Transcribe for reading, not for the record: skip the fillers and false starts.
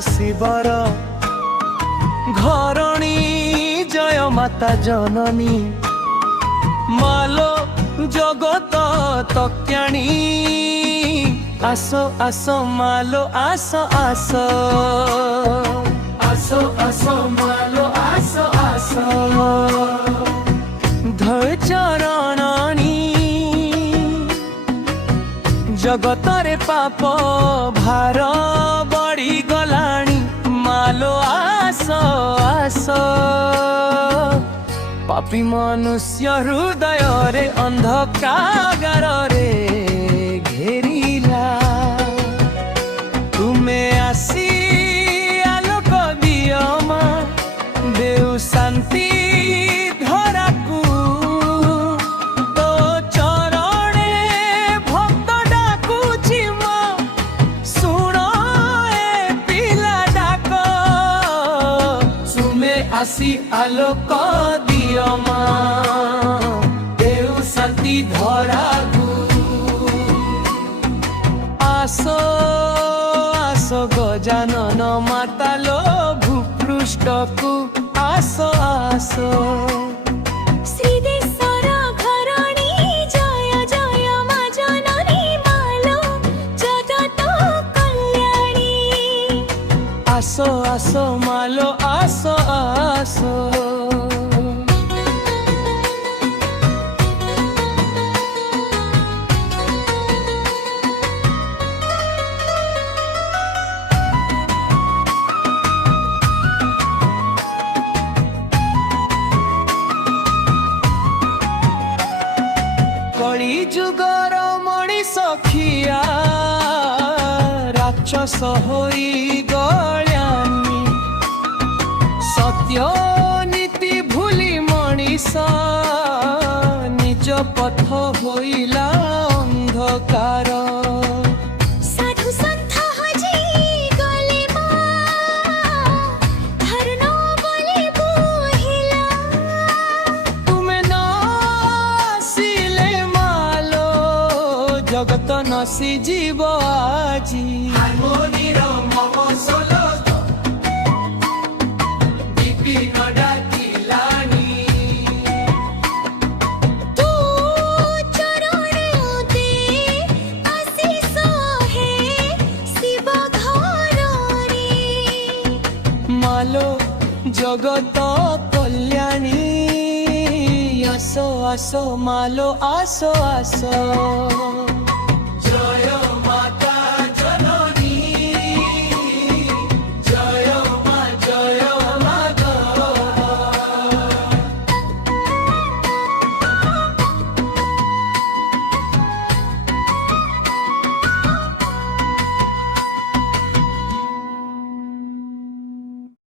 शिवर घरणी जय माता जननी मालो जगत तक्याणी आसो आसो मालो आसो आसो आसो आसो मालो आसो आसो धय चरणानी जगतरे पाप भार बड़ी गलाणी मालो आसो आसो पापी मनुष्य हृदय रे अंधकार रे घेरिला तुम्हें आसी आलोक दियो मा देउ शांति धरा को तो चरणे भक्त डाकुची मा सुनो ए पिला डाक तुम्हें आसी आलोक दियो मा देउ शांति धरा को आसो आसो गजानन मातालो भूपृष्ठ को आसो आसो श्रीदेश्वर घरणी जय जय मा जननी मालो जगत कल्याणी आसो आसो मालो आसो आसो कली जुगर मणिष खिया राक्षस होई गल्यानी सत्य नीति भूली मणिष निज पथ होइला अंधकार साधु संत हजी गले मा धर्म बोले बोहिला तुम्हें न आसिले मालो जगत नसी जीव आजी हार्मोनी रो मम सोलो दीपी नडा किलानी तू चरण दे आशीष है शिव घर रे मालो जगत कल्याणी आसो आसो मालो आसो आसो